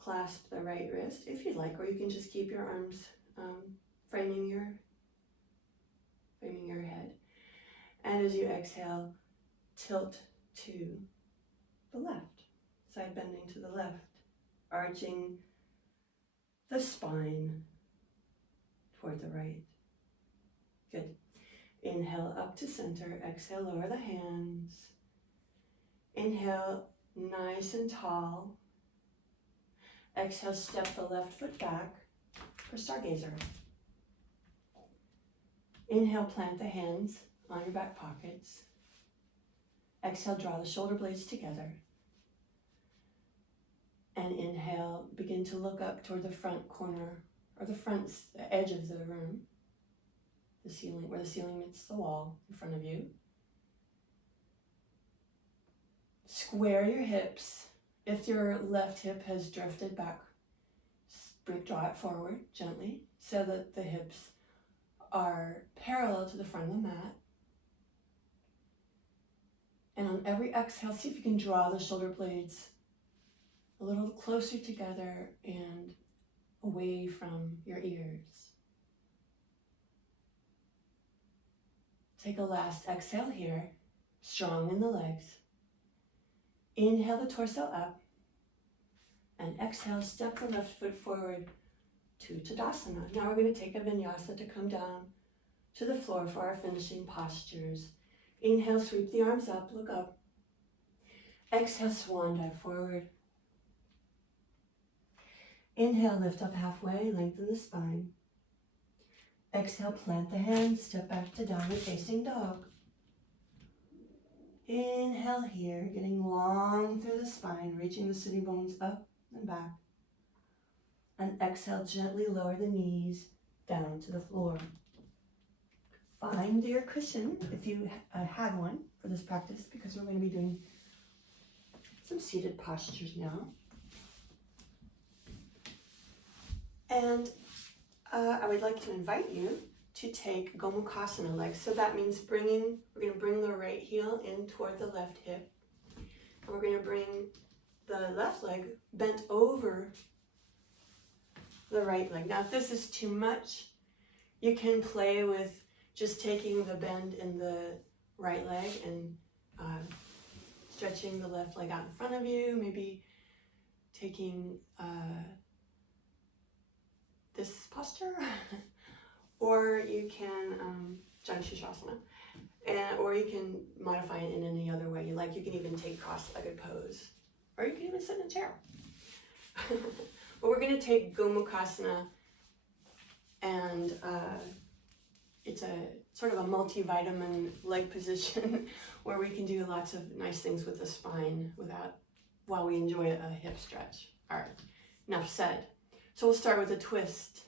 clasp the right wrist if you'd like, or you can just keep your arms framing your head. And as you exhale, tilt to the left, side bending to the left, arching the spine toward the right. Good. Inhale up to center, exhale, lower the hands. Inhale, nice and tall. Exhale, step the left foot back for stargazer. Inhale, plant the hands on your back pockets. Exhale, draw the shoulder blades together. And inhale, begin to look up toward the front corner, or the front edge of the room, the ceiling, where the ceiling meets the wall in front of you. Square your hips. If your left hip has drifted back, draw it forward gently so that the hips are parallel to the front of the mat. And on every exhale, see if you can draw the shoulder blades a little closer together and away from your ears. Take a last exhale here, strong in the legs. Inhale the torso up, and exhale, step the left foot forward to Tadasana. Now we're going to take a vinyasa to come down to the floor for our finishing postures. Inhale, sweep the arms up, look up. Exhale, swan dive forward. Inhale, lift up halfway, lengthen the spine. Exhale, plant the hands, step back to downward facing dog. Inhale here, getting long through the spine, reaching the sitting bones up and back. And exhale, gently lower the knees down to the floor. Find your cushion if you had one for this practice, because we're going to be doing some seated postures now. And I would like to invite you to take Gomukhasana legs. So that means we're going to bring the right heel in toward the left hip. And we're going to bring the left leg bent over the right leg. Now, if this is too much, you can play with just taking the bend in the right leg and stretching the left leg out in front of you. Maybe taking this posture. Or you can, Janshushasana, or you can modify it in any other way you like. You can even take cross-legged pose, or you can even sit in a chair. But we're going to take Gomukhasana, and it's a sort of a multivitamin leg position where we can do lots of nice things with the spine while we enjoy a hip stretch. All right, enough said. So we'll start with a twist.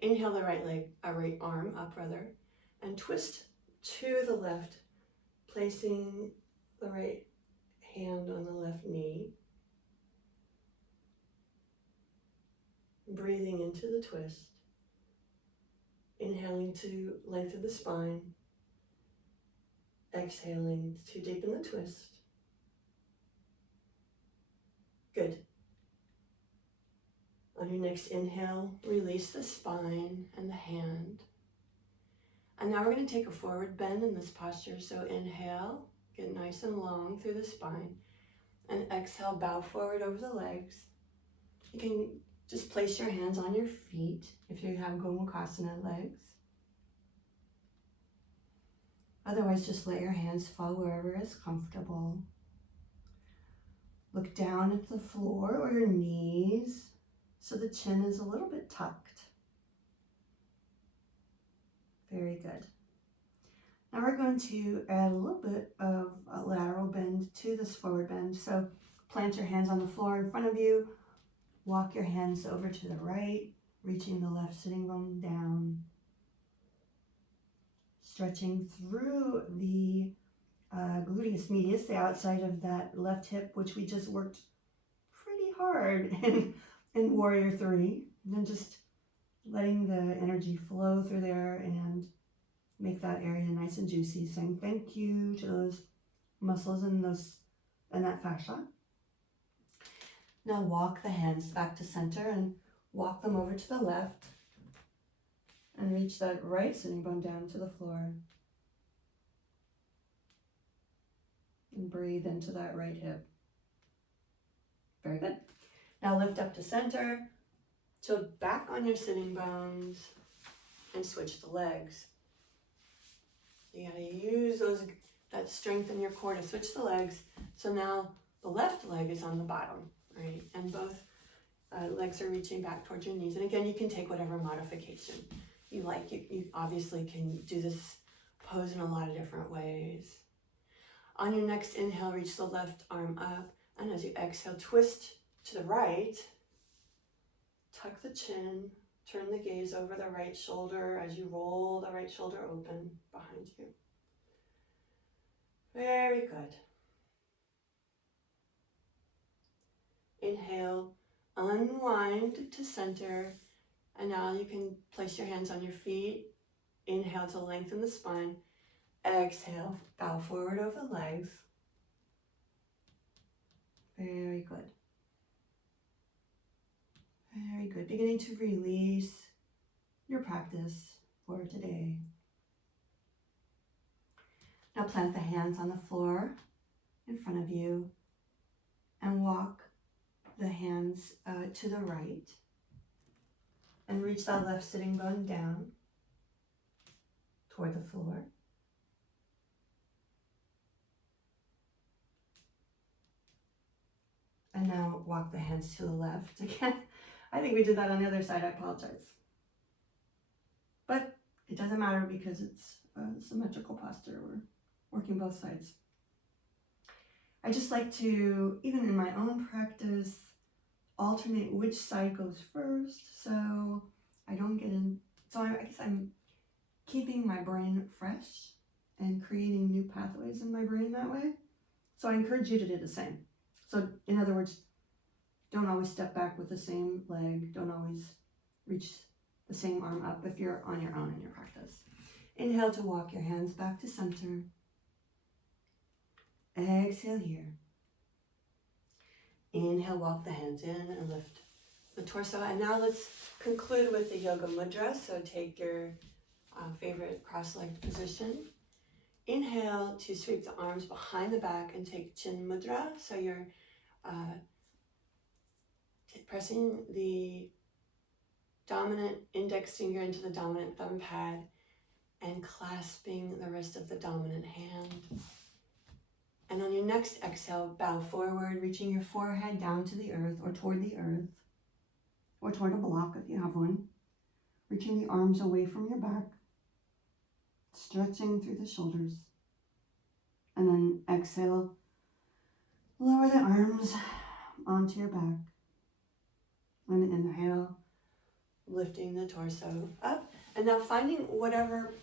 Inhale the right arm up rather, and twist to the left, placing the right hand on the left knee. Breathing into the twist. Inhaling to lengthen the spine. Exhaling to deepen the twist. Good. On your next inhale, release the spine and the hand. And now we're going to take a forward bend in this posture. So inhale, get nice and long through the spine. And exhale, bow forward over the legs. You can just place your hands on your feet if you have Gomukhasana legs. Otherwise, just let your hands fall wherever is comfortable. Look down at the floor or your knees so the chin is a little bit tucked. Very good. Now we're going to add a little bit of a lateral bend to this forward bend. So plant your hands on the floor in front of you. Walk your hands over to the right, reaching the left sitting bone down. Stretching through the gluteus medius, the outside of that left hip, which we just worked pretty hard in Warrior 3. And then just letting the energy flow through there and make that area nice and juicy, saying thank you to those muscles and that fascia. Now walk the hands back to center and walk them over to the left and reach that right sitting bone down to the floor. And breathe into that right hip. Very good. Now lift up to center. Tilt back on your sitting bones and switch the legs. You gotta use that strength in your core to switch the legs. So now the left leg is on the bottom, right? And both legs are reaching back towards your knees. And again, you can take whatever modification you like. You obviously can do this pose in a lot of different ways. On your next inhale, reach the left arm up. And as you exhale, twist to the right. Tuck the chin. Turn the gaze over the right shoulder as you roll the right shoulder open behind you. Very good. Inhale, unwind to center. And now you can place your hands on your feet. Inhale to lengthen the spine. Exhale, bow forward over the legs. Very good. Very good. Beginning to release your practice for today. Now plant the hands on the floor in front of you and walk the hands to the right and reach that left sitting bone down toward the floor. And now walk the hands to the left again. I think we did that on the other side. I apologize. But it doesn't matter because it's a symmetrical posture. We're working both sides. I just like to, even in my own practice, alternate which side goes first. So I don't get in. So I guess I'm keeping my brain fresh and creating new pathways in my brain that way. So I encourage you to do the same. So in other words, don't always step back with the same leg. Don't always reach the same arm up if you're on your own in your practice. Inhale to walk your hands back to center. Exhale here. Inhale, walk the hands in and lift the torso. And now let's conclude with the yoga mudra. So take your favorite cross-legged position. Inhale to sweep the arms behind the back and take chin mudra. So you're pressing the dominant index finger into the dominant thumb pad and clasping the wrist of the dominant hand. And on your next exhale, bow forward, reaching your forehead down to the earth or toward the earth. or toward a block if you have one. Reaching the arms away from your back, stretching through the shoulders. And then exhale, lower the arms onto your back. And inhale, lifting the torso up. And now finding whatever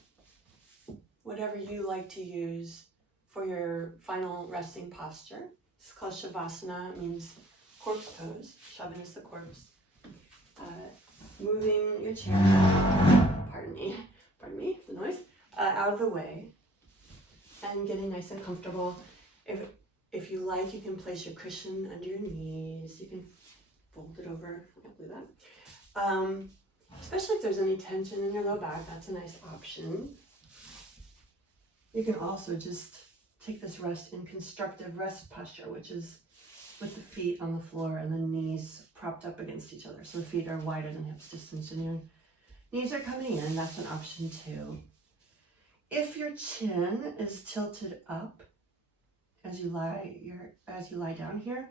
you like to use for your final resting posture. It's called Shavasana. It means corpse pose. Shavan is the corpse. Moving your chair, pardon me, the noise, out of the way, and getting nice and comfortable. If you like, you can place your cushion under your knees. You can fold it over. I can't do that. Especially if there's any tension in your low back, that's a nice option. You can also just take this rest in constructive rest posture, which is with the feet on the floor and the knees propped up against each other. So the feet are wider than hips distance and your knees are coming in. That's an option too. If your chin is tilted up as you lie down here,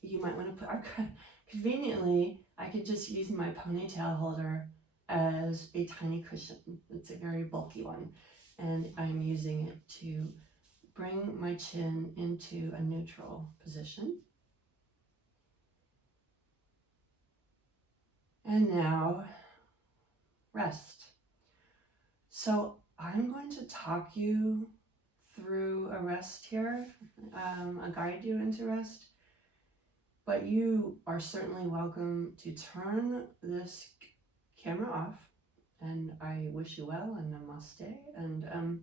you might want to put, conveniently, I could just use my ponytail holder as a tiny cushion. It's a very bulky one. And I'm using it to bring my chin into a neutral position. And now, rest. So I'm going to talk you through a rest here, guide you into rest. But you are certainly welcome to turn this camera off. And I wish you well and namaste. And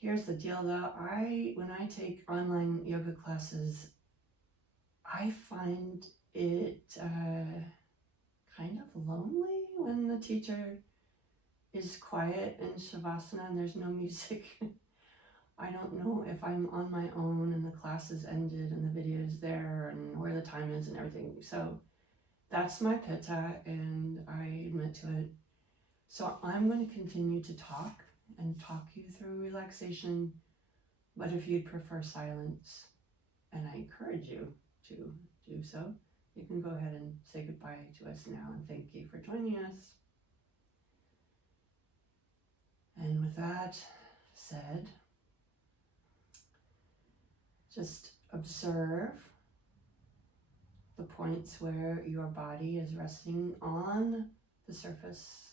here's the deal though, when I take online yoga classes, I find it kind of lonely when the teacher is quiet in Shavasana and there's no music. I don't know if I'm on my own and the class is ended and the video is there and where the time is and everything. So that's my pitta and I admit to it. So I'm going to continue to talk and talk you through relaxation, but if you'd prefer silence, and I encourage you to do so, you can go ahead and say goodbye to us now and thank you for joining us. And with that said, just observe the points where your body is resting on the surface.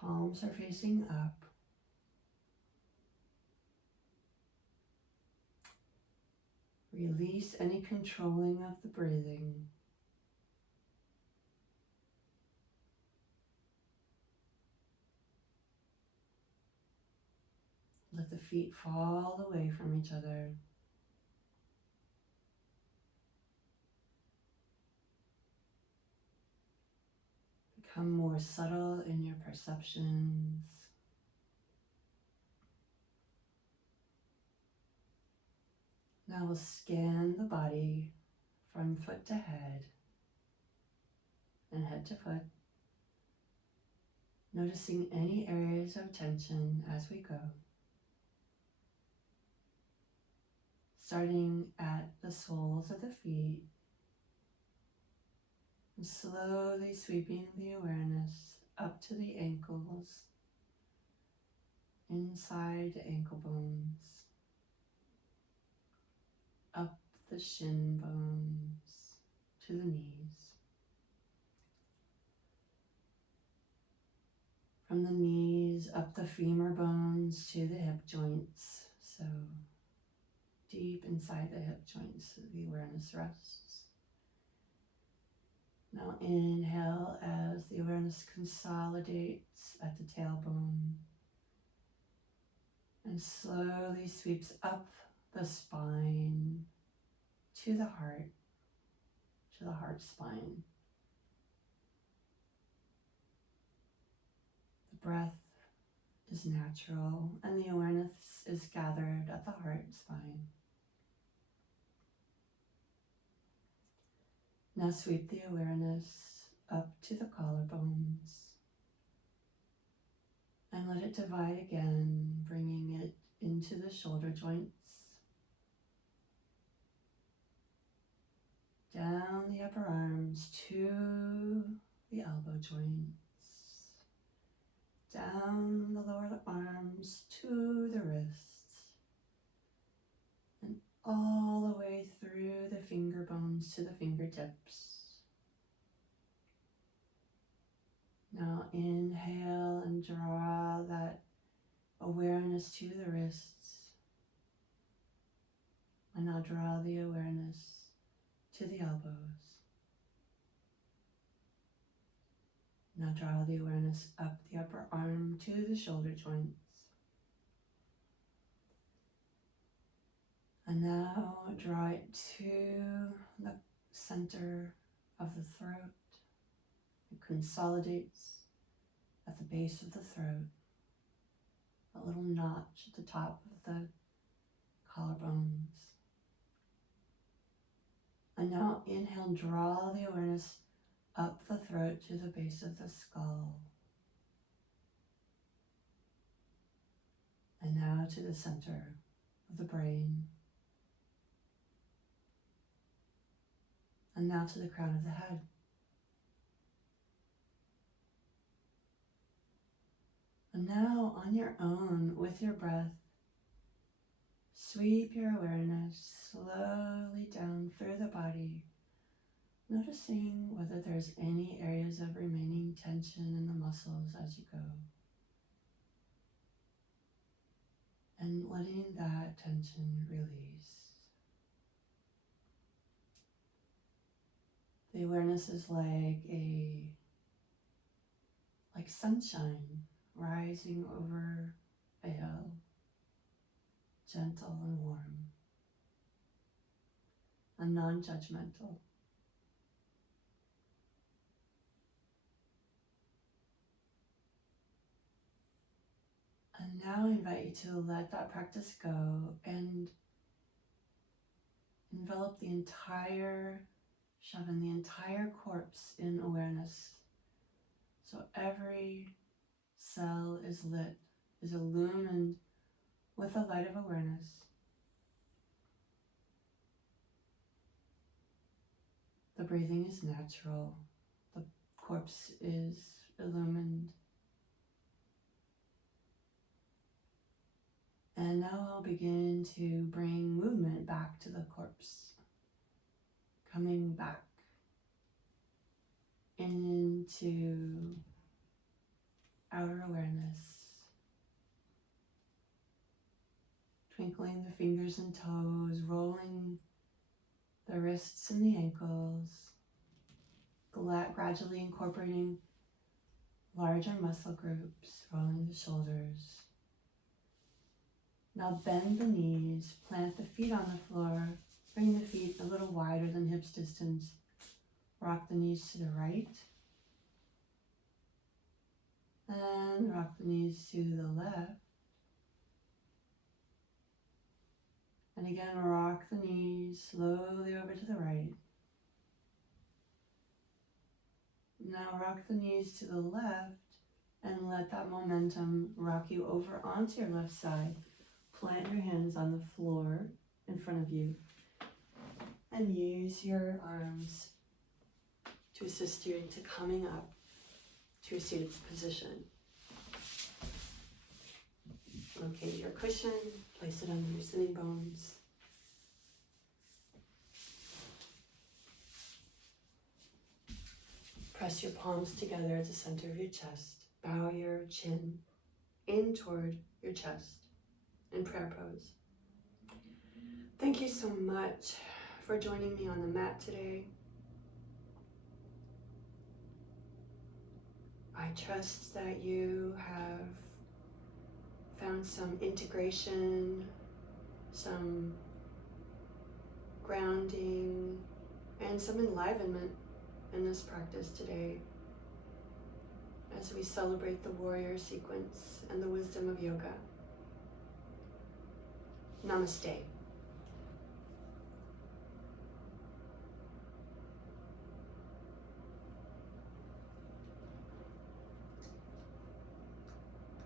Palms are facing up. Release any controlling of the breathing. Let the feet fall away from each other. Become more subtle in your perceptions. Now we'll scan the body from foot to head and head to foot, noticing any areas of tension as we go. Starting at the soles of the feet and slowly sweeping the awareness up to the ankles, inside the ankle bones, up the shin bones to the knees. From the knees up the femur bones to the hip joints. So deep inside the hip joints, the awareness rests. Now inhale as the awareness consolidates at the tailbone and slowly sweeps up the spine to the heart spine. The breath is natural and the awareness is gathered at the heart spine. Now sweep the awareness up to the collarbones and let it divide again, bringing it into the shoulder joints, down the upper arms to the elbow joints, down the lower arms to the wrists, and all the way through the finger bones to the fingertips. Now inhale and draw that awareness to the wrists. And now draw the awareness to the elbows. Now draw the awareness up the upper arm to the shoulder joints. And now draw it to the center of the throat. It consolidates at the base of the throat, a little notch at the top of the collarbones. And now inhale, draw the awareness up the throat to the base of the skull. And now to the center of the brain. And now to the crown of the head. And now on your own, with your breath, sweep your awareness slowly down through the body, noticing whether there's any areas of remaining tension in the muscles as you go. And letting that tension release. The awareness is like sunshine rising over a hill, gentle and warm, and non-judgmental. And now I invite you to let that practice go and envelop the entire shaman, the entire corpse in awareness. So every cell is lit, is illumined with the light of awareness. The breathing is natural. The corpse is illumined. And now I'll begin to bring movement back to the corpse. Coming back into outer awareness. Twinkling the fingers and toes, rolling the wrists and the ankles, gradually incorporating larger muscle groups, rolling the shoulders. Now bend the knees, plant the feet on the floor, bring the feet a little wider than hips distance, rock the knees to the right, and rock the knees to the left. And again, rock the knees slowly over to the right. Now rock the knees to the left and let that momentum rock you over onto your left side. Plant your hands on the floor in front of you and use your arms to assist you into coming up to a seated position. Locate your cushion, place it under your sitting bones. Press your palms together at the center of your chest. Bow your chin in toward your chest in prayer pose. Thank you so much for joining me on the mat today. I trust that you have found some integration, some grounding, and some enlivenment in this practice today as we celebrate the warrior sequence and the wisdom of yoga. Namaste.